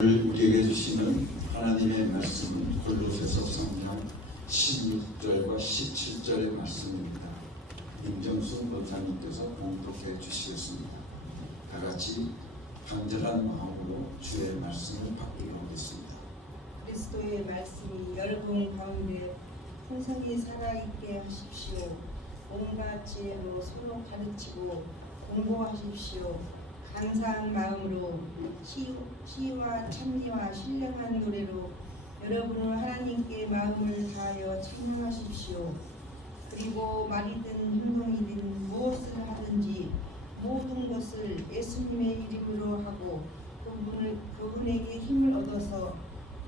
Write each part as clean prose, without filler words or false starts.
우리에게 주시는 하나님의 말씀은 골로새서 3장 16절과 17절의 말씀입니다. 임정순 권사님께서 봉독해 주시겠습니다. 다 같이 간절한 마음으로 주의 말씀을 받기로 하겠습니다. 그리스도의 말씀이 여러분 가운데 풍성히 살아있게 하십시오. 온갖 지혜로 서로 가르치고 공부하십시오. 감사한 마음으로 시와 찬미와 신령한 노래로 여러분은 하나님께 마음을 다하여 찬양하십시오. 그리고 말이든 행동이든 무엇을 하든지 모든 것을 예수님의 이름으로 하고 그분에게 힘을 얻어서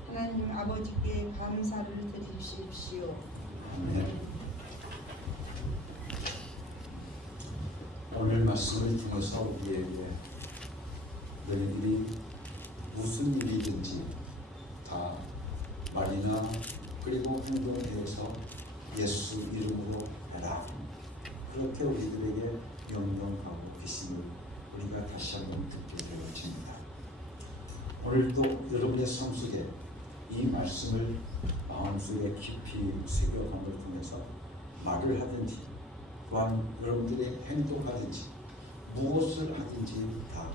하나님 아버지께 감사를 드리십시오. 오늘 말씀을 통해서 우리에게 너희들이 무슨 일이든지 다 말이나 그리고 행동에 대해서 예수 이름으로 해라. 그렇게 우리들에게 명령하고 계심을 우리가 다시 한번 듣게 되어집니다. 오늘도 여러분의 삶 속에 이 말씀을 마음속에 깊이 새겨감을 통해서 말을 하든지 또한 여러분들의 행동하든지 무엇을 하든지 다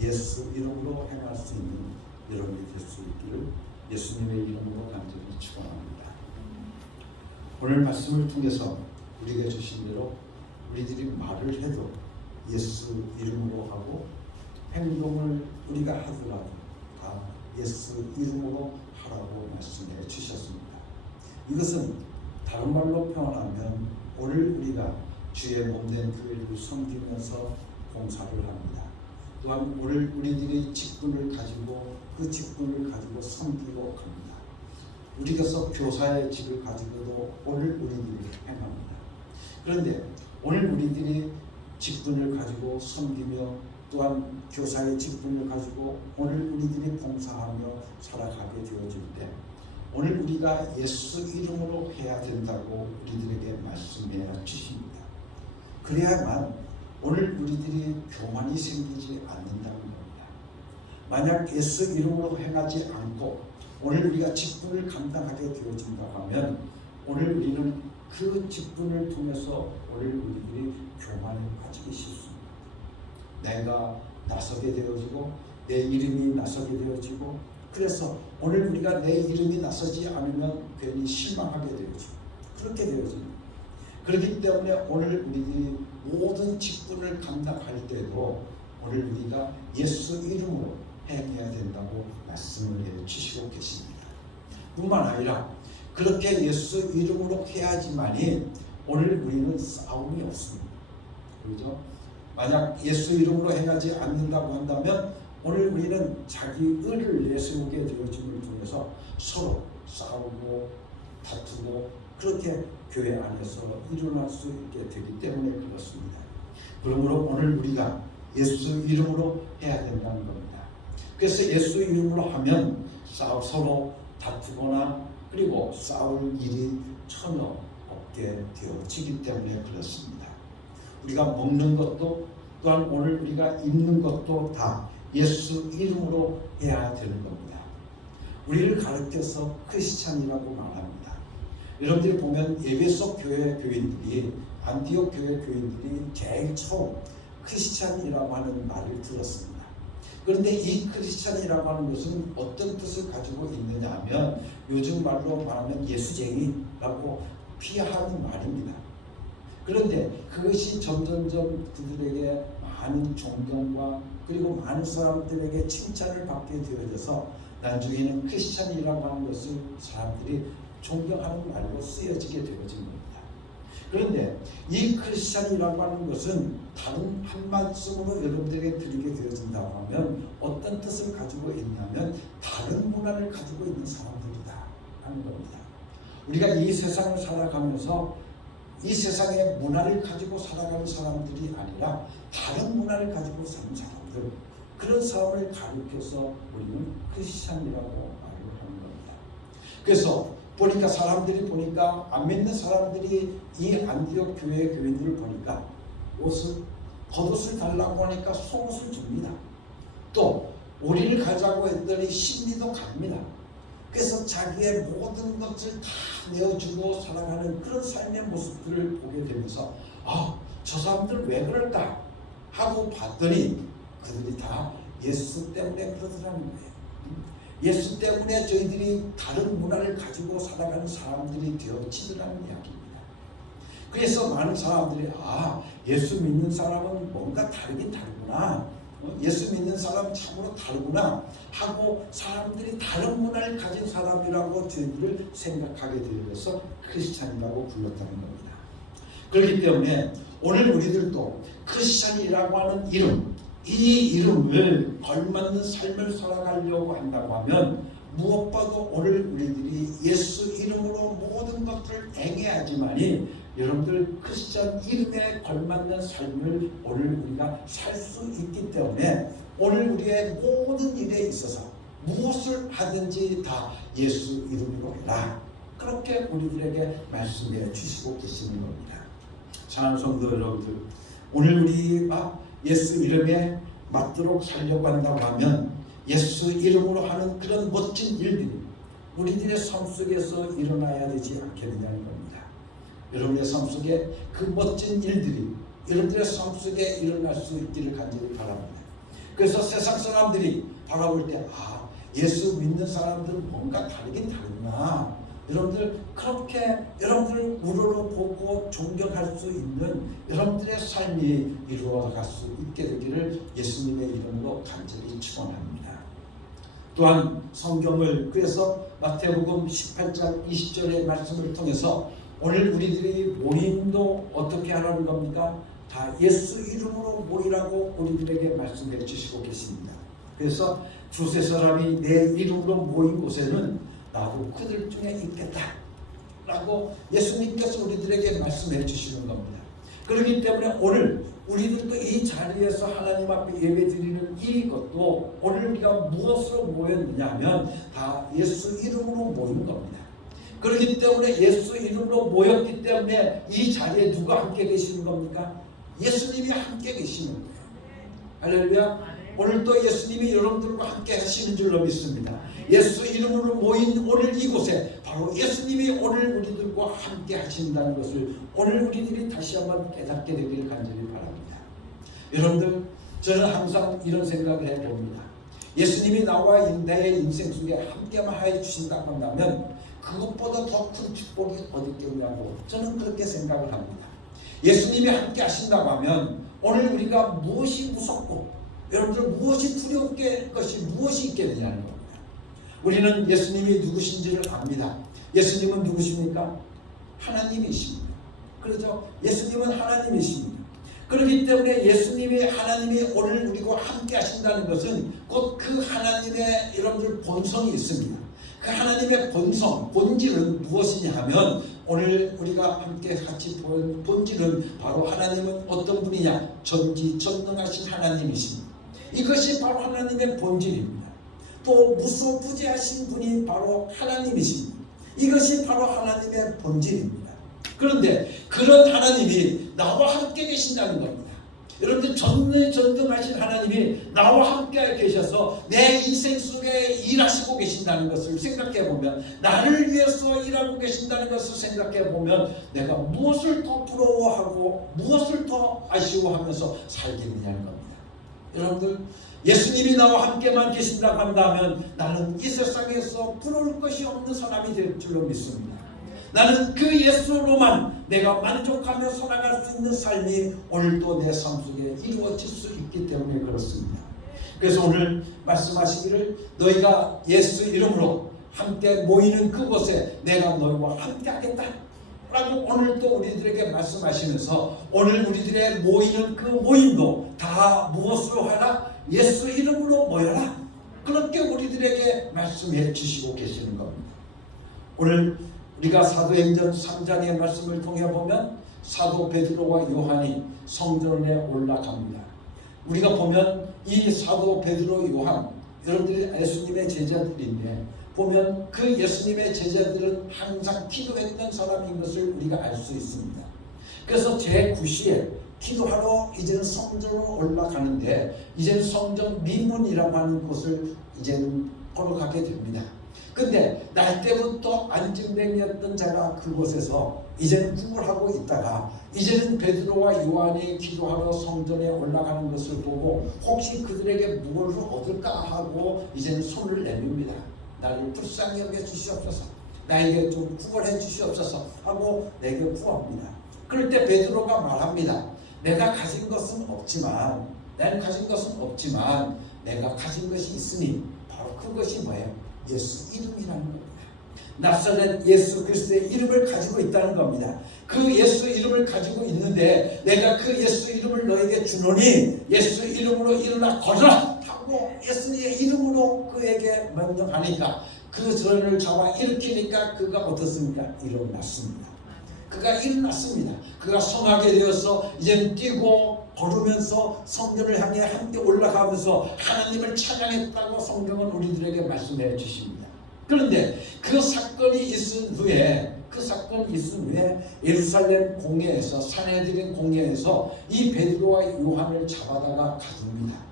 예수 이름으로 행할 수 있는 여러분이 될 수 있기를 예수님의 이름으로 간절히 축원합니다. 오늘 말씀을 통해서 우리에게 주신 대로 우리들이 말을 해도 예수 이름으로 하고 행동을 우리가 하더라도 다 예수 이름으로 하라고 말씀해 주셨습니다. 이것은 다른 말로 표현하면 오늘 우리가 주의 몸된 교회를 섬기면서 봉사를 합니다. 또한 오늘 우리들이 직분을 가지고 그 직분을 가지고 섬기고 합니다. 우리께서 교사의 직을 가지고도 오늘 우리들이 행합니다. 그런데 오늘 우리들이 직분을 가지고 섬기며 또한 교사의 직분을 가지고 오늘 우리들이 봉사하며 살아가게 되어질 때 오늘 우리가 예수 이름으로 해야 된다고 우리들에게 말씀해 주십니다. 그래야만 오늘 우리들이 교만이 생기지 않는다는 겁니다. 만약 예수 이름으로 행하지 않고 오늘 우리가 직분을 감당하게 되어진다고 하면 오늘 우리는 그 직분을 통해서 오늘 우리들이 교만에 빠지기 쉽습니다. 내가 나서게 되어지고 내 이름이 나서게 되어지고 그래서 오늘 우리가 내 이름이 나서지 않으면 괜히 실망하게 되어지고 그렇게 되어집니다. 그렇기 때문에 오늘 우리들이 모든 직분을 감당할 때도 오늘 우리가 예수 이름으로 행해야 된다고 말씀을 해주시고 계십니다. 뿐만 아니라 그렇게 예수 이름으로 해야지만이 오늘 우리는 싸움이 없습니다. 그렇죠? 만약 예수 이름으로 행하지 않는다고 한다면 오늘 우리는 자기 의를 내세우게 되어짐을 통해서 서로 싸우고 다투고 그렇게 교회 안에서 일어날 수 있게 되기 때문에 그렇습니다. 그러므로 오늘 우리가 예수 이름으로 해야 된다는 겁니다. 그래서 예수 이름으로 하면 서로 다투거나 그리고 싸울 일이 전혀 없게 되어지기 때문에 그렇습니다. 우리가 먹는 것도 또한 오늘 우리가 입는 것도 다 예수 이름으로 해야 되는 겁니다. 우리를 가르쳐서 크리스찬이라고 말합니다. 여러분들이 보면 에베소 교회 교인들이 안디옥 교회 교인들이 제일 처음 크리스찬이라고 하는 말을 들었습니다. 그런데 이 크리스찬이라고 하는 것은 어떤 뜻을 가지고 있느냐 하면 요즘 말로 말하면 예수쟁이라고 피하는 말입니다. 그런데 그것이 점점점 그들에게 많은 존경과 그리고 많은 사람들에게 칭찬을 받게 되어져서 나중에는 크리스찬이라고 하는 것을 사람들이 존경하는 말로 쓰여지게 되어진 겁니다. 그런데 이 크리스찬이라고 하는 것은 다른 한 말씀으로 여러분들에게 드리게 되어진다고 하면 어떤 뜻을 가지고 있냐면 다른 문화를 가지고 있는 사람들이다 하는 겁니다. 우리가 이 세상을 살아가면서 이 세상의 문화를 가지고 살아가는 사람들이 아니라 다른 문화를 가지고 사는 사람들 그런 사람을 가리켜서 우리는 크리스찬이라고 말을 하는 겁니다. 그래서 보니까 사람들이 보니까 안 믿는 사람들이 이 안디옥 교회 교인들을 보니까 겉옷을 달라고 하니까 속옷을 줍니다. 또 우리를 가자고 했더니 심리도 갑니다. 그래서 자기의 모든 것을 다 내어주고 살아가는 그런 삶의 모습들을 보게 되면서 저 사람들 왜 그럴까 하고 봤더니 그들이 다 예수 때문에 그러더라는 거예요. 예수 때문에 저희들이 다른 문화를 가지고 살아가는 사람들이 되어지더라는 이야기입니다. 그래서 많은 사람들이 예수 믿는 사람은 뭔가 다르긴 다르구나, 예수 믿는 사람 참으로 다르구나 하고 사람들이 다른 문화를 가진 사람이라고 저희들을 생각하게 되어서 크리스찬이라고 불렀다는 겁니다. 그렇기 때문에 오늘 우리들도 크리스찬이라고 하는 이름, 이 이름을 걸맞는 삶을 살아가려고 한다고 하면 무엇보다도 오늘 우리들이 예수 이름으로 모든 것을 행해야지만이 여러분들 크리스찬 이름에 걸맞는 삶을 오늘 우리가 살 수 있기 때문에 오늘 우리의 모든 일에 있어서 무엇을 하든지 다 예수 이름으로 해라, 그렇게 우리들에게 말씀해 주시고 계시는 겁니다. 사랑하는 성도 여러분들, 오늘 우리가 예수 이름에 맞도록 살려고 한다고 하면 예수 이름으로 하는 그런 멋진 일들이 우리들의 삶 속에서 일어나야 되지 않겠느냐는 겁니다. 여러분의 삶 속에 그 멋진 일들이 여러분들의 삶 속에 일어날 수 있기를 간절히 바랍니다. 그래서 세상 사람들이 바라볼 때 예수 믿는 사람들은 뭔가 다르긴 다르구나, 여러분들 그렇게 여러분들 우러러보고 존경할 수 있는 여러분들의 삶이 이루어갈 수 있게 되기를 예수님의 이름으로 간절히 축원합니다. 또한 성경을 그래서 마태복음 18장 20절의 말씀을 통해서 오늘 우리들이 모임도 어떻게 하라는 겁니까? 다 예수 이름으로 모이라고 우리들에게 말씀해 주시고 계십니다. 그래서 두세 사람이 내 이름으로 모인 곳에는 나도 그들 중에 있겠다 라고 예수님께서 우리들에게 말씀해 주시는 겁니다. 그렇기 때문에 오늘 우리들도 이 자리에서 하나님 앞에 예배 드리는 이것도 오늘 우리가 무엇으로 모였느냐 하면 다 예수 이름으로 모인 겁니다. 그렇기 때문에 예수 이름으로 모였기 때문에 이 자리에 누가 함께 계시는 겁니까? 예수님이 함께 계시는 거예요. 할렐루야. 오늘도 예수님이 여러분들과 함께 하시는 줄로 믿습니다. 예수 이름으로 모인 오늘 이곳에 바로 예수님이 오늘 우리들과 함께 하신다는 것을 오늘 우리들이 다시 한번 깨닫게 되기를 간절히 바랍니다. 여러분들, 저는 항상 이런 생각을 해봅니다. 예수님이 나와 내 인생 속에 함께만 해주신다고 한다면 그것보다 더 큰 축복이 어디 있겠냐고 저는 그렇게 생각을 합니다. 예수님이 함께 하신다고 하면 오늘 우리가 무엇이 무섭고 여러분들 무엇이 두려울 것이 무엇이 있겠느냐는 겁니다. 우리는 예수님이 누구신지를 압니다. 예수님은 누구십니까? 하나님이십니다. 그렇죠? 예수님은 하나님이십니다. 그렇기 때문에 예수님이 하나님이 오늘 우리와 함께 하신다는 것은 곧 그 하나님의 여러분들 본성이 있습니다. 그 하나님의 본성, 본질은 무엇이냐 하면 오늘 우리가 함께 같이 본 본질은 바로 하나님은 어떤 분이냐? 전지전능하신 하나님이십니다. 이것이 바로 하나님의 본질입니다. 또 무소부재하신 분이 바로 하나님이십니다. 이것이 바로 하나님의 본질입니다. 그런데 그런 하나님이 나와 함께 계신다는 겁니다. 여러분들 전능하신 하나님이 나와 함께 계셔서 내 인생 속에 일하시고 계신다는 것을 생각해 보면, 나를 위해서 일하고 계신다는 것을 생각해 보면 내가 무엇을 더 부러워하고 무엇을 더 아쉬워하면서 살겠느냐는 겁니다. 여러분들, 예수님이 나와 함께만 계신다고 한다면 나는 이 세상에서 부러울 것이 없는 사람이 될 줄로 믿습니다. 나는 그 예수로만 내가 만족하며 살아갈 수 있는 삶이 오늘도 내 삶 속에 이루어질 수 있기 때문에 그렇습니다. 그래서 오늘 말씀하시기를 너희가 예수 이름으로 함께 모이는 그곳에 내가 너희와 함께 하겠다 라고 오늘도 우리들에게 말씀하시면서 오늘 우리들의 모이는 그 모임도 다 무엇으로 하라? 예수 이름으로 모여라. 그렇게 우리들에게 말씀해 주시고 계시는 겁니다. 오늘 우리가 사도행전 3장의 말씀을 통해 보면 사도 베드로와 요한이 성전에 올라갑니다. 우리가 보면 이 사도 베드로 요한, 여러분들이 예수님의 제자들인데 보면 그 예수님의 제자들은 항상 기도했던 사람인 것을 우리가 알 수 있습니다. 그래서 제9시에 기도하러 이제는 성전으로 올라가는데 이제는 성전 미문이라고 하는 곳을 이제는 걸어가게 됩니다. 근데 날 때부터 안진뱅이였던 자가 그곳에서 이제는 구걸하고 있다가 이제는 베드로와 요한이 기도하러 성전에 올라가는 것을 보고 혹시 그들에게 무엇을 얻을까 하고 이제는 손을 내밉니다. 나를 불쌍히 여겨 주시옵소서, 나에게 좀 구걸해 주시옵소서 하고 내게 구합니다. 그럴 때 베드로가 말합니다. 내가 가진 것은 없지만 내가 가진 것이 있으니 바로 그것이 뭐예요? 예수 이름이라는 겁니다. 나사렛 예수 그리스도의 이름을 가지고 있다는 겁니다. 그 예수 이름을 가지고 있는데 내가 그 예수 이름을 너에게 주노니 예수 이름으로 일어나 걸어라 하고 예수의 이름으로 그에게 명령하니까 그 전을 잡아 일으키니까 그가 어떻습니까? 일어났습니다. 그가 일어났습니다. 그가 성하게 되어서 이제는 뛰고 걸으면서 성전을 향해 함께 올라가면서 하나님을 찬양했다고 성경은 우리들에게 말씀해 주십니다. 그런데 그 사건이 있은 후에 예루살렘 공회에서 산헤드린 공회에서 이 베드로와 요한을 잡아다가 가둡니다.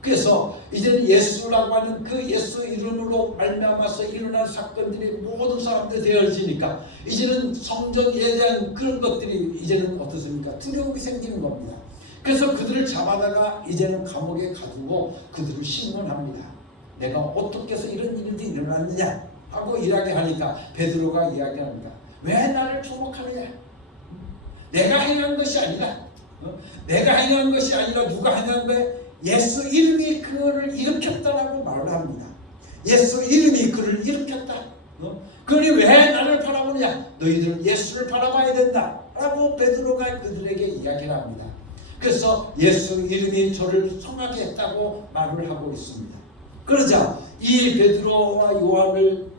그래서 이제는 예수라고 하는 그 예수 이름으로 말미암아서 일어난 사건들이 모든 사람들이 되어지니까 이제는 성전에 대한 그런 것들이 이제는 어떻습니까? 두려움이 생기는 겁니다. 그래서 그들을 잡아다가 이제는 감옥에 가두고 그들을 신문합니다. 내가 어떻게 해서 이런 일이 일어났느냐 하고 이야기하니까 베드로가 이야기합니다. 왜 나를 주목하느냐? 내가 행한 것이 아니라 누가 행한 거예요? 예수 이름이 그를 일으켰다라고 말을 합니다. 예수 이름이 그를 일으켰다. 그러니 왜 나를 바라보느냐? 너희들은 예수를 바라봐야 된다 라고 베드로가 그들에게 이야기를 합니다. 그래서 예수 이름이 저를 성하게 했다고 말을 하고 있습니다. 그러자 이 베드로와 요한을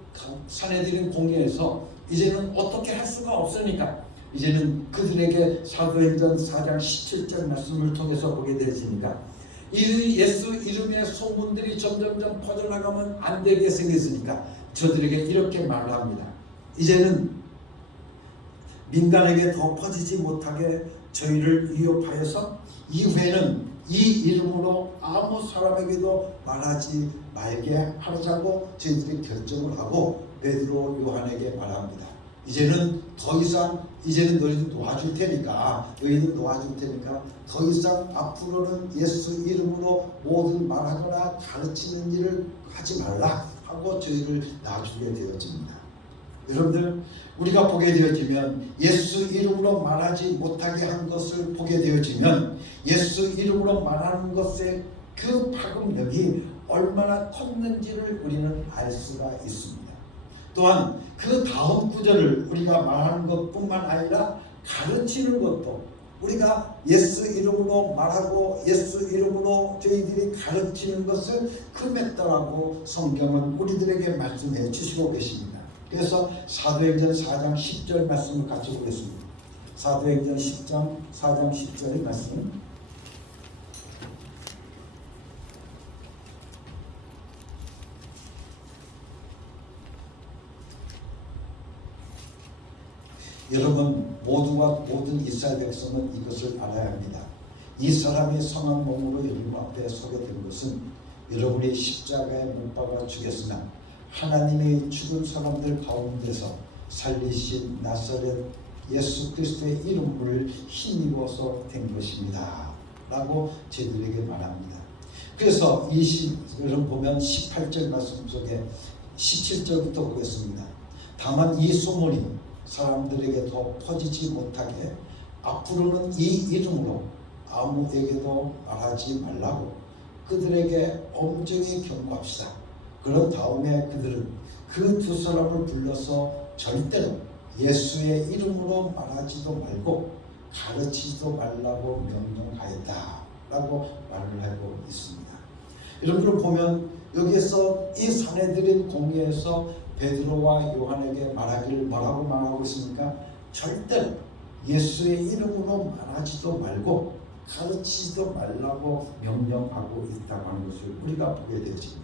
산헤드린 공회에서 이제는 어떻게 할 수가 없으니까 이제는 그들에게 사도행전 4장 17절 말씀을 통해서 보게 되지니까 이 예수 이름의 소문들이 점점점 퍼져나가면 안 되게 생겼으니까 저들에게 이렇게 말을 합니다. 이제는 민간에게 더 퍼지지 못하게 저희를 위협하여서 이후에는 이 이름으로 아무 사람에게도 말하지 말게 하자고 저희들이 결정을 하고 베드로 요한에게 말합니다. 이제는 더 이상 너희들 놓아줄 테니까 더 이상 앞으로는 예수 이름으로 모든 말하거나 가르치는 일을 하지 말라 하고 저희를 놔주게 되어집니다. 여러분들 우리가 보게 되어지면 예수 이름으로 말하지 못하게 한 것을 보게 되어지면 예수 이름으로 말하는 것의 그 파급력이 얼마나 컸는지를 우리는 알 수가 있습니다. 또한 그 다음 구절을 우리가 말하는 것뿐만 아니라 가르치는 것도 우리가 예수 이름으로 말하고 예수 이름으로 저희들이 가르치는 것을 금했다라고 성경은 우리들에게 말씀해 주시고 계십니다. 그래서 사도행전 4장 10절 말씀을 같이 보겠습니다. 사도행전 4장 10절의 말씀. 여러분 모두가 모든 이스라엘 백성은 이것을 알아야 합니다. 이 사람이 성한 몸으로 여러분 앞에 서게 된 것은 여러분이 십자가에 못 박아 죽였으나 하나님의 죽은 사람들 가운데서 살리신 나사렛 예수 그리스도의 이름을 힘입어서 된 것입니다 라고 저희들에게 말합니다. 그래서 여러분 보면 18절 말씀 속에 17절부터 보겠습니다. 다만 이 소문이 사람들에게 더 퍼지지 못하게 앞으로는 이 이름으로 아무에게도 말하지 말라고 그들에게 엄정히 경고합시다. 그런 다음에 그들은 그 두 사람을 불러서 절대로 예수의 이름으로 말하지도 말고 가르치지도 말라고 명령하였다 라고 말을 하고 있습니다. 여러분들 보면 여기에서 이 산헤드린 공회에서 베드로와 요한에게 말하기를 뭐라고 말하고 있습니까? 절대로 예수의 이름으로 말하지도 말고 가르치지도 말라고 명령하고 있다고 하는 것을 우리가 보게 되어집니다.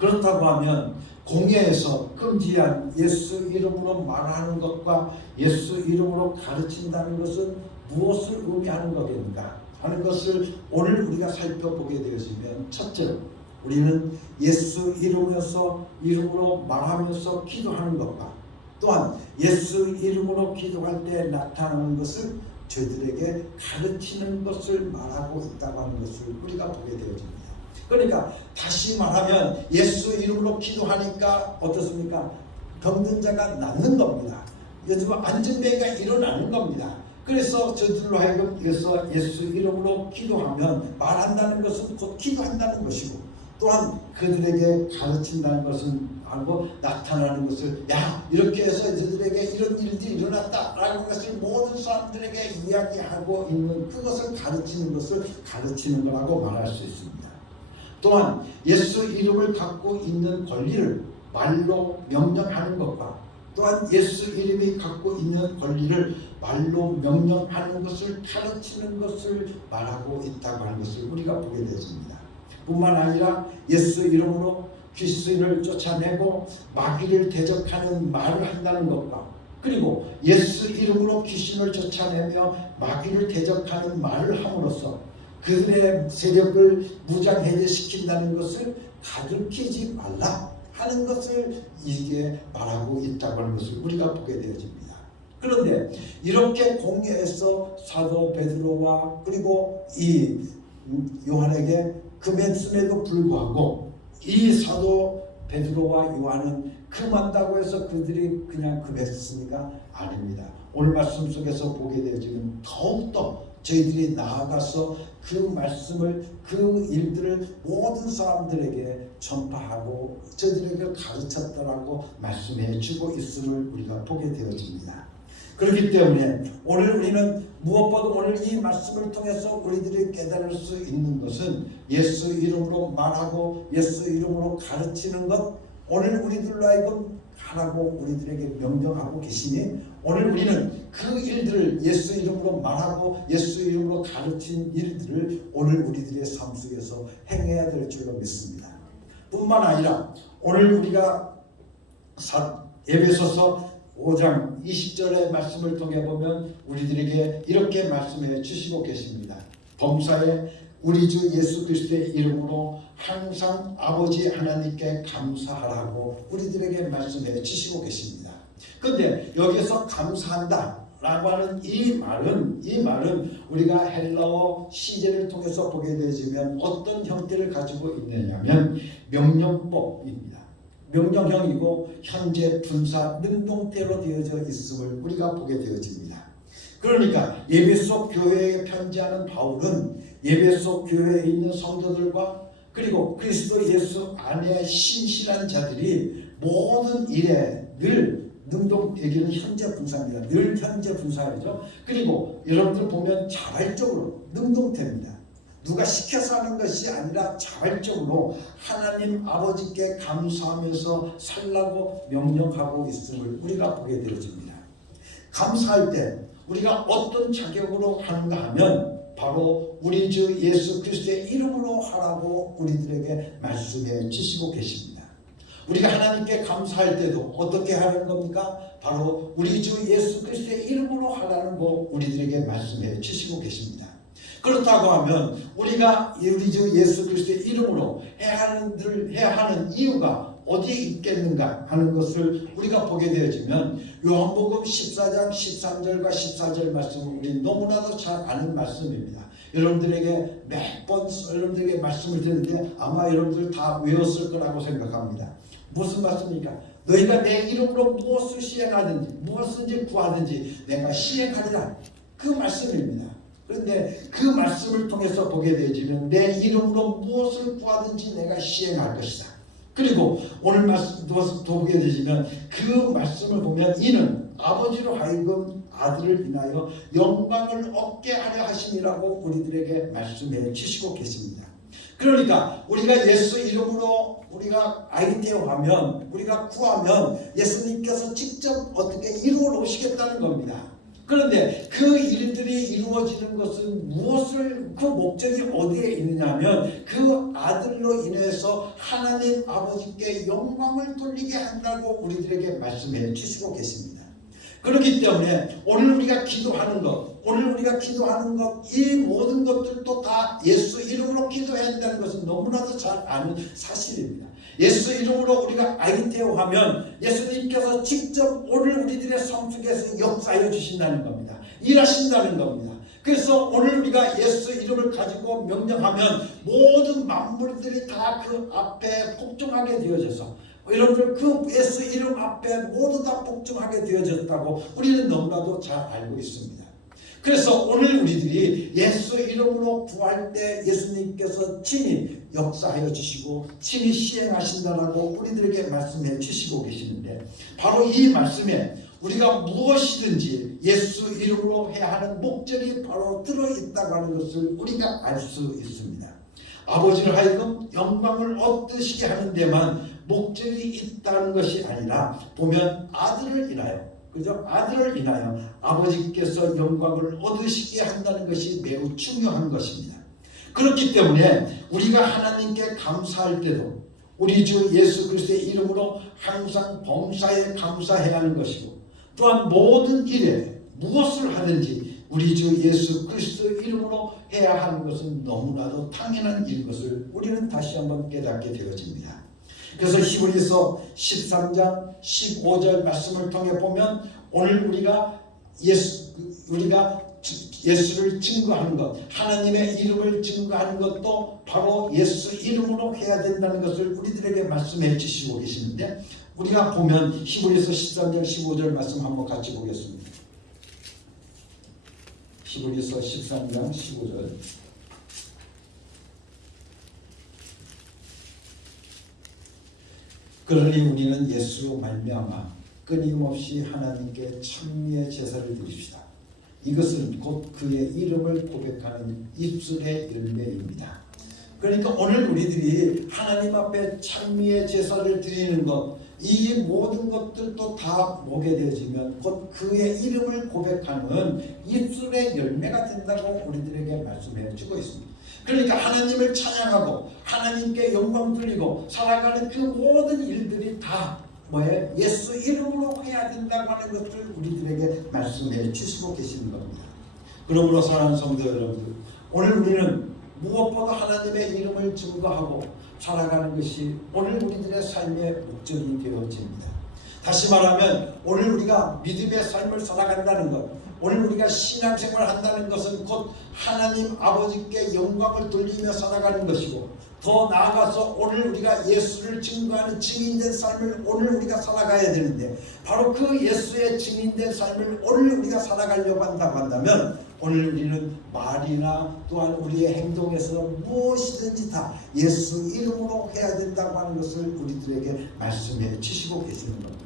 그렇다고 하면 공회에서 금지한 예수 이름으로 말하는 것과 예수 이름으로 가르친다는 것은 무엇을 의미하는 거겠는가 하는 것을 오늘 우리가 살펴보게 되어지면, 첫째로 우리는 예수 이름으로 말하면서 기도하는 것과, 또한 예수 이름으로 기도할 때 나타나는 것을 저희들에게 가르치는 것을 말하고 있다고 하는 것을 우리가 보게 되어집니다. 그러니까 다시 말하면 예수 이름으로 기도하니까 어떻습니까? 병든 자가 낫는 겁니다. 요즘 안전병이가 일어나는 겁니다. 그래서 저들로 하여금 예수 이름으로 기도하면 말한다는 것은 곧 기도한다는 것이고, 또한 그들에게 가르친다는 것은 알고 나타나는 것을, 야 이렇게 해서 저들에게 이런 일들이 일어났다라는 것을 모든 사람들에게 이야기하고 있는, 그것을 가르치는 것을 가르치는 거라고 말할 수 있습니다. 또한 예수 이름을 갖고 있는 권리를 말로 명령하는 것과, 또한 예수 이름이 갖고 있는 권리를 말로 명령하는 것을 가르치는 것을 말하고 있다고 하는 것을 우리가 보게 되어집니다. 뿐만 아니라 예수 이름으로 귀신을 쫓아내고 마귀를 대적하는 말을 한다는 것과, 그리고 예수 이름으로 귀신을 쫓아내며 마귀를 대적하는 말을 함으로써 그들의 세력을 무장해제시킨다는 것을 가르치지 말라 하는 것을 이게 말하고 있다고 하는 것을 우리가 보게 되어집니다. 그런데 이렇게 공회에서 사도 베드로와 그리고 이 요한에게 금했음에도 불구하고, 이 사도 베드로와 요한은 금한다고 해서 그들이 그냥 금했습니까? 아닙니다. 오늘 말씀 속에서 보게 되어지면 더욱더 저희들이 나아가서 그 말씀을, 그 일들을 모든 사람들에게 전파하고 저들에게 가르쳤다라고 말씀해 주고 있음을 우리가 보게 되어집니다. 그렇기 때문에 오늘 우리는 무엇보다 오늘 이 말씀을 통해서 우리들이 깨달을 수 있는 것은, 예수 이름으로 말하고 예수 이름으로 가르치는 것, 오늘 우리들로 하여금 하라고 우리들에게 명령하고 계시니, 오늘 우리는 그 일들을 예수 이름으로 말하고 예수 이름으로 가르친 일들을 오늘 우리들의 삶 속에서 행해야 될 줄로 믿습니다. 뿐만 아니라 오늘 우리가 에베소서 5장 20절의 말씀을 통해 보면 우리들에게 이렇게 말씀해 주시고 계십니다. 범사에 우리 주 예수 그리스도의 이름으로 항상 아버지 하나님께 감사하라고 우리들에게 말씀해 주시고 계십니다. 그런데 여기서 감사한다 라고 하는 이 말은 우리가 헬라어 시제를 통해서 보게 되지만 어떤 형태를 가지고 있느냐면 명령법입니다. 명령형이고 현재 분사 능동태로 되어져 있음을 우리가 보게 되어집니다. 그러니까 예배소 교회에 편지하는 바울은 예배소 교회에 있는 성도들과 그리고 그리스도 예수 안에 신실한 자들이 모든 일에 늘 능동되기는 현재 분사입니다. 늘 현재 분사이죠. 그리고 여러분들 보면 자발적으로 능동태입니다. 누가 시켜서 하는 것이 아니라 자발적으로 하나님 아버지께 감사하면서 살라고 명령하고 있음을 우리가 보게 되어집니다. 감사할 때 우리가 어떤 자격으로 하는가 하면 바로 우리 주 예수 그리스도의 이름으로 하라고 우리들에게 말씀해 주시고 계십니다. 우리가 하나님께 감사할 때도 어떻게 하는 겁니까? 바로 우리 주 예수 그리스도의 이름으로 하라는 거 우리들에게 말씀해 주시고 계십니다. 그렇다고 하면 우리가 우리 주 예수 그리스도의 이름으로 해야 하는 이유가 어디에 있겠는가 하는 것을 우리가 보게 되어지면 요한복음 14장 13절과 14절 말씀은 우리 너무나도 잘 아는 말씀입니다. 여러분들에게 몇 번 여러분들에게 말씀을 드리는데 아마 여러분들 다 외웠을 거라고 생각합니다. 무슨 말씀입니까? 너희가 내 이름으로 무엇을 시행하든지 무엇든지 구하든지 내가 시행하리라, 그 말씀입니다. 그런데 그 말씀을 통해서 보게 되어지면 내 이름으로 무엇을 구하든지 내가 시행할 것이다. 그리고 오늘 말씀도 보게 되지만 그 말씀을 보면 이는 아버지로 하여금 아들을 인하여 영광을 얻게 하려 하심이라고 우리들에게 말씀해 주시고 계십니다. 그러니까 우리가 예수 이름으로 우리가 아이디어하면 우리가 구하면 예수님께서 직접 어떻게 이루어 놓으시겠다는 겁니다. 그런데 그 일들이 이루어지는 것은 무엇을, 그 목적이 어디에 있느냐면 그 아들로 인해서 하나님 아버지께 영광을 돌리게 한다고 우리들에게 말씀해 주시고 계십니다. 그렇기 때문에 오늘 우리가 기도하는 것, 이 모든 것들도 다 예수 이름으로 기도해야 한다는 것은 너무나도 잘 아는 사실입니다. 예수 이름으로 우리가 아이테오하면 예수님께서 직접 오늘 우리들의 삶 속에서 역사하여 주신다는 겁니다. 일하신다는 겁니다. 그래서 오늘 우리가 예수 이름을 가지고 명령하면 모든 만물들이 다 그 앞에 복종하게 되어져서, 여러분들 그 예수 이름 앞에 모두 다 복종하게 되어졌다고 우리는 너무나도 잘 알고 있습니다. 그래서 오늘 우리들이 예수 이름으로 구할 때 예수님께서 친히 역사하여 주시고 친히 시행하신다라고 우리들에게 말씀해 주시고 계시는데, 바로 이 말씀에 우리가 무엇이든지 예수 이름으로 해야 하는 목적이 바로 들어있다고 하는 것을 우리가 알 수 있습니다. 아버지를 하여금 영광을 얻으시게 하는 데만 목적이 있다는 것이 아니라, 보면 아들을 인하여, 그죠? 아들을 인하여 아버지께서 영광을 얻으시게 한다는 것이 매우 중요한 것입니다. 그렇기 때문에 우리가 하나님께 감사할 때도 우리 주 예수 그리스도의 이름으로 항상 범사에 감사해야 하는 것이고, 또한 모든 일에 무엇을 하든지 우리 주 예수 그리스도 이름으로 해야 하는 것은 너무나도 당연한 일인 것을 우리는 다시 한번 깨닫게 되어집니다. 그래서 히브리서 13장 15절 말씀을 통해 보면 오늘 우리가 예수를 증거하는 것, 하나님의 이름을 증거하는 것도 바로 예수 이름으로 해야 된다는 것을 우리들에게 말씀해 주시고 계시는데, 우리가 보면 히브리서 13장 15절 말씀 한번 같이 보겠습니다. 히브리서 13장 15절. 그러니 우리는 예수로 말미암아 끊임없이 하나님께 찬미의 제사를 드립시다. 이것은 곧 그의 이름을 고백하는 입술의 열매입니다. 그러니까 오늘 우리들이 하나님 앞에 찬미의 제사를 드리는 것, 이 모든 것들도 다 보게 되어지면 곧 그의 이름을 고백하는 입술의 열매가 된다고 우리들에게 말씀해 주고 있습니다. 그러니까 하나님을 찬양하고 하나님께 영광 돌리고 살아가는 그 모든 일들이 다 뭐예요? 예수 이름으로 해야 된다고 하는 것을 우리들에게 말씀해 주시고 계시는 겁니다. 그러므로 사랑하는 성도 여러분들, 오늘 우리는 무엇보다 하나님의 이름을 증거하고 살아가는 것이 오늘 우리들의 삶의 목적이 되어집니다. 다시 말하면 오늘 우리가 믿음의 삶을 살아간다는 것, 오늘 우리가 신앙생활을 한다는 것은 곧 하나님 아버지께 영광을 돌리며 살아가는 것이고, 더 나아가서 오늘 우리가 예수를 증거하는 증인된 삶을 오늘 우리가 살아가야 되는데, 바로 그 예수의 증인된 삶을 오늘 우리가 살아가려고 한다면 오늘 우리는 말이나 또한 우리의 행동에서 무엇이든지 다 예수 이름으로 해야 된다고 하는 것을 우리들에게 말씀해 주시고 계시는 겁니다.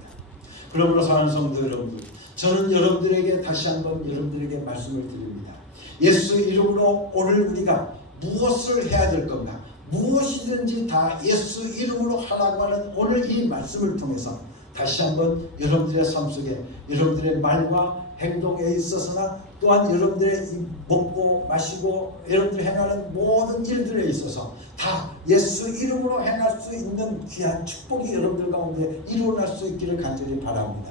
그러므로 사랑하는 성도 여러분들, 저는 여러분들에게 다시 한번 여러분들에게 말씀을 드립니다. 예수 이름으로 오늘 우리가 무엇을 해야 될 건가? 무엇이든지 다 예수 이름으로 하라고 하는 오늘 이 말씀을 통해서 다시 한번 여러분들의 삶 속에 여러분들의 말과 행동에 있어서나 또한 여러분들의 먹고 마시고 여러분들이 행하는 모든 일들에 있어서 다 예수 이름으로 행할 수 있는 귀한 축복이 여러분들 가운데 일어날 수 있기를 간절히 바랍니다.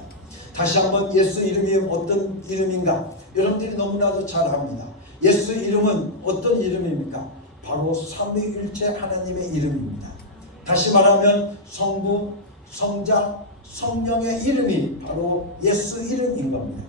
다시 한번 예수 이름이 어떤 이름인가? 여러분들이 너무나도 잘 압니다. 예수 이름은 어떤 이름입니까? 바로 삼위일체 하나님의 이름입니다. 다시 말하면 성부, 성자, 성령의 이름이 바로 예수 이름인 겁니다.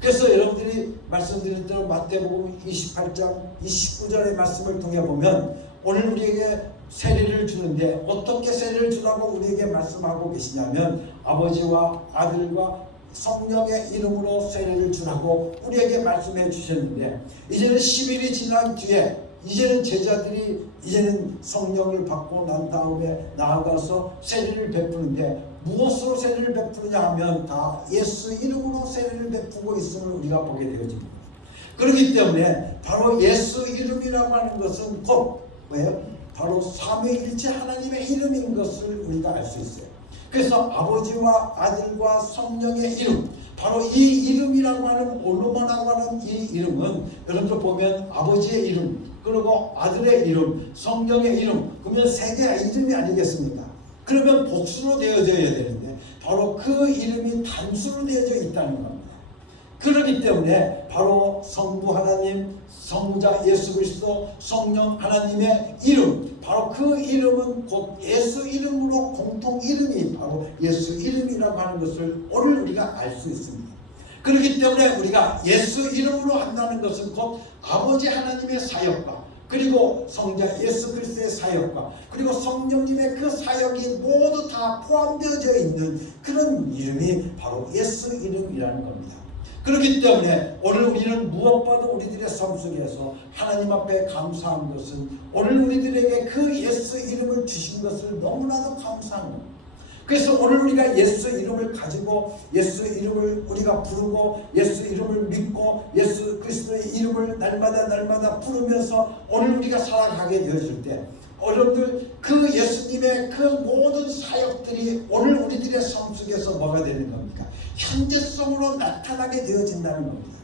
그래서 여러분들이 말씀드린 대로 마태복음 28장 29절의 말씀을 통해 보면 오늘 우리에게 세례를 주는데 어떻게 세례를 주라고 우리에게 말씀하고 계시냐면 아버지와 아들과 성령의 이름으로 세례를 주라고 우리에게 말씀해 주셨는데, 이제는 10일이 지난 뒤에 이제는 제자들이 이제는 성령을 받고 난 다음에 나아가서 세례를 베푸는데, 무엇으로 세례를 베푸느냐 하면 다 예수 이름으로 세례를 베푸고 있음을 우리가 보게 되어집니다. 그렇기 때문에 바로 예수 이름이라고 하는 것은 곧 뭐예요? 바로 삼위일체 하나님의 이름인 것을 우리가 알 수 있어요. 그래서 아버지와 아들과 성령의 이름, 바로 이 이름이라고 하는 오노마라고 하는 이 이름은 여러분들 보면 아버지의 이름, 그리고 아들의 이름, 성령의 이름, 그러면 세 개의 이름이 아니겠습니까? 그러면 복수로 되어져야 되는데 바로 그 이름이 단수로 되어져 있다는 겁니다. 그렇기 때문에 바로 성부 하나님, 성자 예수 그리스도, 성령 하나님의 이름, 바로 그 이름은 곧 예수 이름으로 공통 이름이 바로 예수 이름이라고 하는 것을 오늘 우리가 알 수 있습니다. 그렇기 때문에 우리가 예수 이름으로 한다는 것은 곧 아버지 하나님의 사역과 그리고 성자 예수 그리스도의 사역과 그리고 성령님의 그 사역이 모두 다 포함되어져 있는 그런 이름이 바로 예수 이름이라는 겁니다. 그렇기 때문에 오늘 우리는 무엇보다도 우리들의 삶 속에서 하나님 앞에 감사한 것은 오늘 우리들에게 그 예수 이름을 주신 것을 너무나도 감사한 겁니다. 그래서 오늘 우리가 예수 이름을 가지고 예수 이름을 우리가 부르고 예수 이름을 믿고 예수 그리스도의 이름을 날마다 부르면서 오늘 우리가 살아가게 되어질 때 여러분들 그 예수님의 그 모든 사역들이 오늘 우리들의 삶 속에서 뭐가 되는 겁니까? 현재성으로 나타나게 되어진다는 겁니다.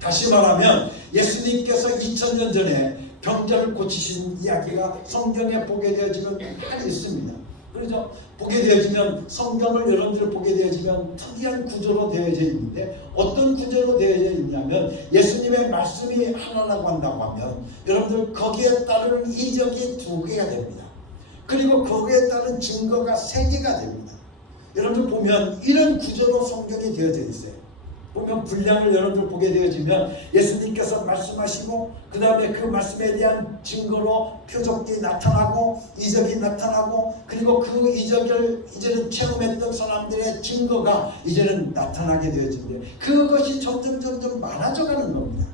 다시 말하면 예수님께서 2000년 전에 병자를 고치신 이야기가 성경에 보게 되어지면 많이 있습니다. 그래서 보게 되어지면 성경을 여러분들 보게 되어지면 특이한 구조로 되어져 있는데 어떤 구조로 되어져 있냐면 예수님의 말씀이 하나라고 한다고 하면 여러분들 거기에 따르는 이적이 2개가 됩니다. 그리고 거기에 따른 증거가 3개가 됩니다. 여러분들 보면 이런 구조로 성경이 되어져 있어요. 보면 분량을 여러분들 보게 되어지면 예수님께서 말씀하시고 그 다음에 그 말씀에 대한 증거로 표적이 나타나고 이적이 나타나고 그리고 그 이적을 이제는 체험했던 사람들의 증거가 이제는 나타나게 되어지는데 그것이 점점 많아져가는 겁니다.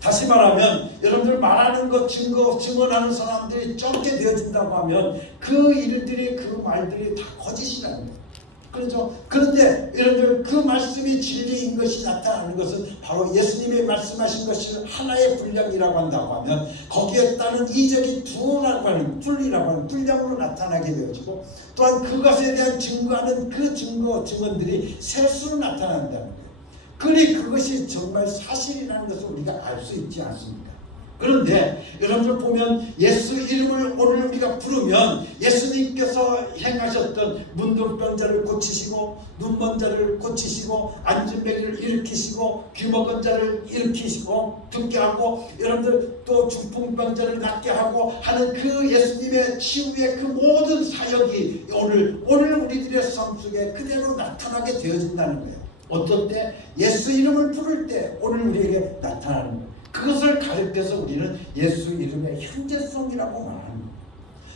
다시 말하면 여러분들 말하는 것 증언하는 사람들이 적게 되어진다고 하면 그 일들이 그 말들이 다 거짓이라는 거예요. 그렇죠? 그런데 여러분들 그 말씀이 진리인 것이 나타나는 것은 바로 예수님이 말씀하신 것이 하나의 분량이라고 한다고 하면 거기에 따른 이적이 둘이라고 하는 분량으로 나타나게 되어지고 또한 그것에 대한 증거하는 그 증언들이 셀수로 나타난다는 거예요. 그러니 그것이 정말 사실이라는 것을 우리가 알 수 있지 않습니까? 그런데 여러분들 보면 예수 이름을 오늘 우리가 부르면 예수님께서 행하셨던 문둥병자를 고치시고 눈먼 자를 고치시고 앉은뱅이를 일으키시고 귀먹은 자를 일으키시고 듣게 하고 여러분들 또 중풍병자를 낫게 하고 하는 그 예수님의 치유의 그 모든 사역이 오늘 우리들의 삶 속에 그대로 나타나게 되어진다는 거예요. 어떤 때 예수 이름을 부를 때 오늘 우리에게 나타나는 거예요. 그것을 가르쳐서 우리는 예수 이름의 현재성이라고 말합니다.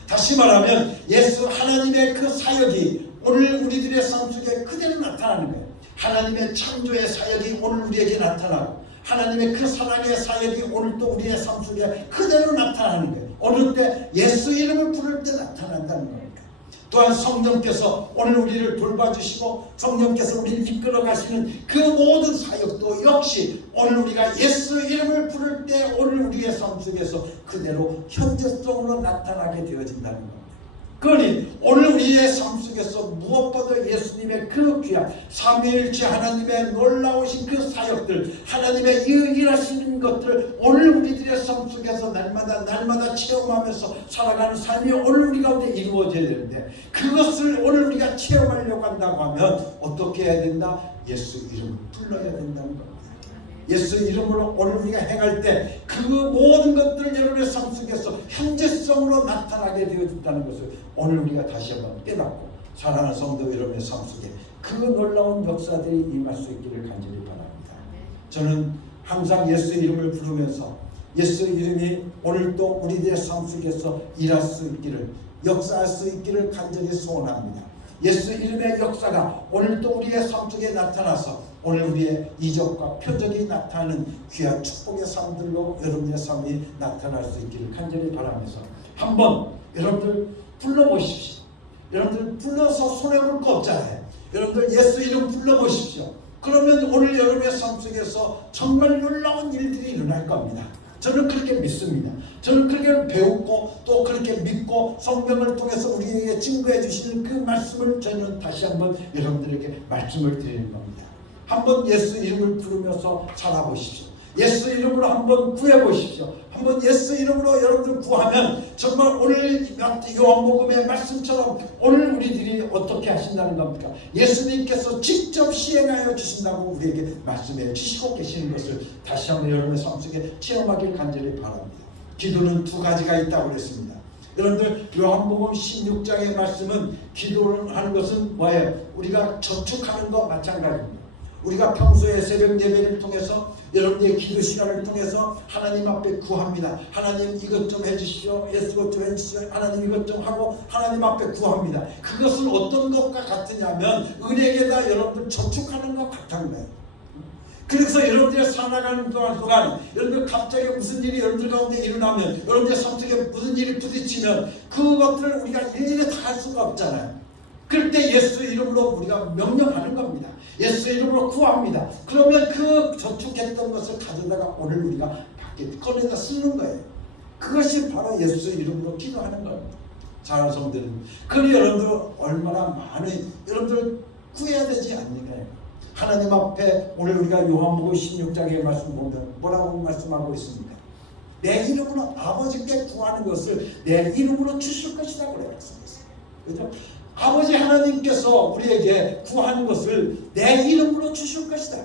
다시 말하면 예수 하나님의 그 사역이 오늘 우리들의 삶 속에 그대로 나타나는 거예요. 하나님의 창조의 사역이 오늘 우리에게 나타나고 하나님의 그 사랑의 사역이 오늘 또 우리의 삶 속에 그대로 나타나는 거예요. 어느 때 예수 이름을 부를 때 나타난다는 겁니다. 또한 성령께서 오늘 우리를 돌봐주시고 성령께서 우리를 이끌어 가시는 그 모든 사역도 역시 오늘 우리가 예수 이름을 부를 때 오늘 우리의 삶 속에서 그대로 현재성으로 나타나게 되어진다는 겁니다. 그러니 오늘 우리의 삶 속에서 무엇보다 예수님의 그 귀한 삼위일체 하나님의 놀라우신 그 사역들 하나님의 일하시는 것들 오늘 우리들의 삶 속에서 날마다 체험하면서 살아가는 삶이 오늘 우리 가운데 이루어져야 되는데 그것을 오늘 우리가 체험하려고 한다고 하면 어떻게 해야 된다? 예수 이름을 불러야 된다는 겁니다. 예수 이름으로 오늘 우리가 행할 때 그 모든 것들을 여러분의 삶 속에서 현재성으로 나타나게 되어진다는 것을 오늘 우리가 다시 한번 깨닫고 사랑하는 성도 여러분의 삶 속에 그 놀라운 역사들이 임할 수 있기를 간절히 바랍니다. 저는 항상 예수 이름을 부르면서 예수 이름이 오늘도 우리들의 삶 속에서 일할 수 있기를 역사할 수 있기를 간절히 소원합니다. 예수 이름의 역사가 오늘도 우리의 삶 속에 나타나서 오늘 우리의 이적과 표적이 나타나는 귀한 축복의 삶들로 여러분의 삶이 나타날 수 있기를 간절히 바라면서 한번 여러분들 불러보십시오. 여러분들 불러서 손해볼 거 없잖아요. 여러분들 예수 이름 불러보십시오. 그러면 오늘 여러분의 삶 속에서 정말 놀라운 일들이 일어날 겁니다. 저는 그렇게 믿습니다. 저는 그렇게 배우고 또 그렇게 믿고 성경을 통해서 우리에게 증거해 주시는 그 말씀을 저는 다시 한번 여러분들에게 말씀을 드리는 겁니다. 한번 예수 이름을 부르면서 살아보십시오. 예수 이름으로 한번 구해보십시오. 한번 예수 이름으로 여러분들 구하면 정말 오늘 요한복음의 말씀처럼 오늘 우리들이 어떻게 하신다는 겁니까? 예수님께서 직접 시행하여 주신다고 우리에게 말씀해 주시고 계시는 것을 다시 한번 여러분의 삶 속에 체험하길 간절히 바랍니다. 기도는 두 가지가 있다고 그랬습니다. 여러분들 요한복음 16장의 말씀은 기도를 하는 것은 뭐예요? 우리가 저축하는 것 마찬가지입니다. 우리가 평소에 새벽 예배를 통해서 여러분들의 기도 시간을 통해서 하나님 앞에 구합니다. 하나님 이것 좀 해주시오. 예수 이것 좀 해주시오. 하나님 이것 좀 하고 하나님 앞에 구합니다. 그것은 어떤 것과 같으냐면 은혜에다 여러분들 저축하는 것 같은 거예요. 그래서 여러분들이 살아가는 동안 여러분들 갑자기 무슨 일이 여러분들 가운데 일어나면 여러분들 삶 속에 무슨 일이 부딪히면 그것들을 우리가 일일이 다 할 수가 없잖아요. 그럴 때 예수 이름으로 우리가 명령하는 겁니다. 예수 이름으로 구합니다. 그러면 그 저축했던 것을 가져다가 오늘 우리가 밖에 꺼내다 쓰는 거예요. 그것이 바로 예수 이름으로 기도하는 겁니다. 사랑하는 성도들, 그러니 여러분들 얼마나 많은 여러분들 구해야 되지 않느냐요. 하나님 앞에 오늘 우리가 요한복음 16장의 말씀 보면 뭐라고 말씀하고 있습니까? 내 이름으로 아버지께 구하는 것을 내 이름으로 주실 것이다 그래 말씀했어요. 그렇죠? 아버지 하나님께서 우리에게 구하는 것을 내 이름으로 주실 것이다.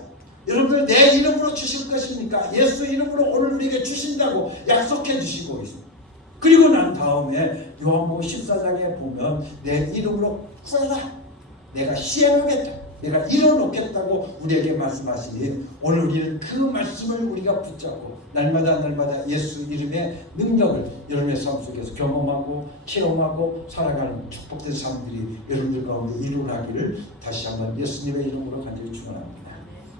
여러분들 내 이름으로 주실 것이니까 예수 이름으로 오늘 우리에게 주신다고 약속해 주시고 있습니다. 그리고 난 다음에 요한복음 14장에 보면 내 이름으로 구해라. 내가 시행하겠다. 내가 이뤄놓겠다고 우리에게 말씀하시니 오늘 우리는 그 말씀을 우리가 붙잡고 날마다 예수 이름의 능력을 여러분의 삶 속에서 경험하고 체험하고 살아가는 축복된 삶들이 여러분들 가운데 일어나기를 다시 한번 예수님의 이름으로 간절히 축원합니다.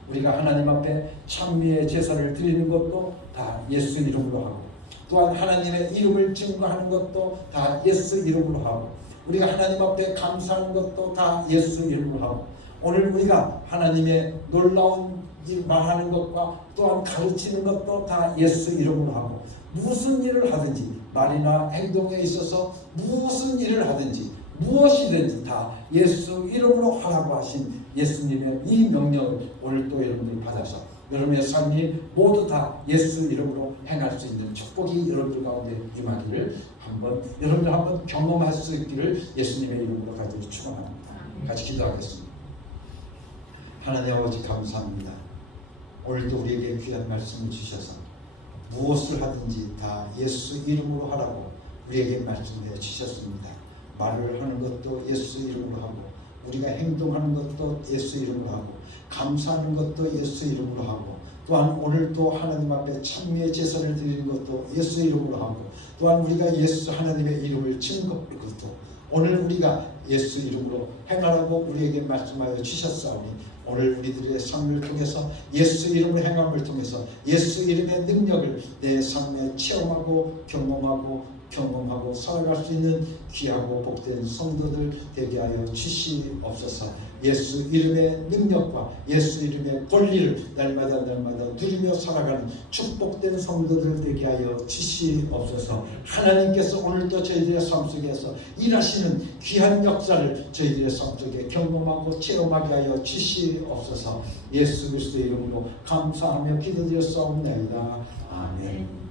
우리가 하나님 앞에 찬미의 제사를 드리는 것도 다 예수 이름으로 하고 또한 하나님의 이름을 증거하는 것도 다 예수 이름으로 하고 우리가 하나님 앞에 감사하는 것도 다 예수 이름으로 하고 오늘 우리가 하나님의 놀라운 일 말하는 것과 또한 가르치는 것도 다 예수 이름으로 하고 무슨 일을 하든지 말이나 행동에 있어서 무슨 일을 하든지 무엇이든지 다 예수 이름으로 하라고 하신 예수님의 이 명령을 오늘 또 여러분들이 받아서 여러분의 삶이 모두 다 예수 이름으로 행할 수 있는 축복이 여러분들 가운데 임하기를 여러분들 한번 경험할 수 있기를 예수님의 이름으로 간절히 축원합니다. 같이 기도하겠습니다. 하나님 아버지 감사합니다. 오늘도 우리에게 귀한 말씀을 주셔서 무엇을 하든지 다 예수 이름으로 하라고 우리에게 말씀해 주셨습니다. 말을 하는 것도 예수 이름으로 하고 우리가 행동하는 것도 예수 이름으로 하고 감사하는 것도 예수 이름으로 하고 또한 오늘도 하나님 앞에 찬미의 제사를 드리는 것도 예수 이름으로 하고 또한 우리가 예수 하나님의 이름을 증거하는 것도 오늘 우리가 예수 이름으로 행하라고 우리에게 말씀하여 주셨사오니 오늘 우리들의 삶을 통해서 예수 이름으로 행함을 통해서 예수 이름의 능력을 내 삶에 체험하고 경험하고 살아갈 수 있는 귀하고 복된 성도들 되게 하여 주시옵소서. 예수 이름의 능력과 예수 이름의 권리를 날마다 누리며 살아가는 축복된 성도들 되게 하여 주시옵소서. 하나님께서 오늘도 저희들의 삶 속에서 일하시는 귀한 역사를 저희들의 삶 속에 경험하고 체험하게 하여 주시옵소서. 예수 그리스도의 이름으로 감사하며 기도드렸사옵나이다. 아멘.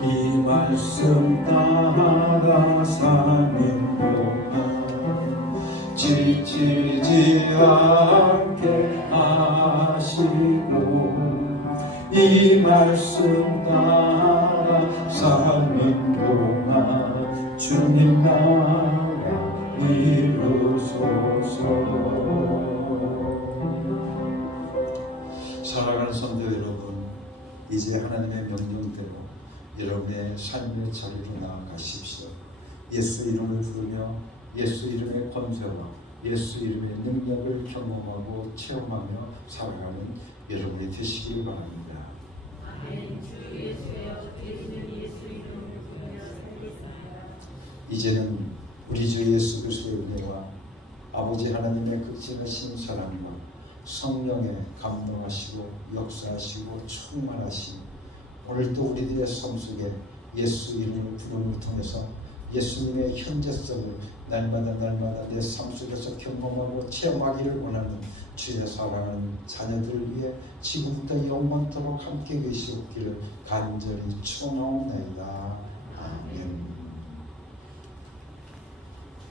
이 말씀 따라 사는 동안 지치지 않게 하시고 이 말씀 따라 사는 동안 주님 나라 이루소서. 사랑하는 성도 여러분, 이제 하나님의 명령대로 여러분의 삶의 자리로 나아가십시오. 예수 이름을 부르며 예수 이름의 권세와 예수 이름의 능력을 경험하고 체험하며 살아가는 여러분이 되시길 바랍니다. 아멘. 주 예수여, 우리는 예수 이름을 부르며 살리사야. 이제는 우리 주 예수 그리스도의 은혜와 아버지 하나님의 극진하신 사랑과 성령의 감동하시고 역사하시고 충만하신 오늘도 우리들의 삶 속에 예수 이름의 부름을 통해서 예수님의 현재성을 날마다 내 삶 속에서 경험하고 체험하기를 원하는 주의 사랑하는 자녀들을 위해 지금부터 영원토록 함께 계시옵기를 간절히 축원하옵나이다. 아멘.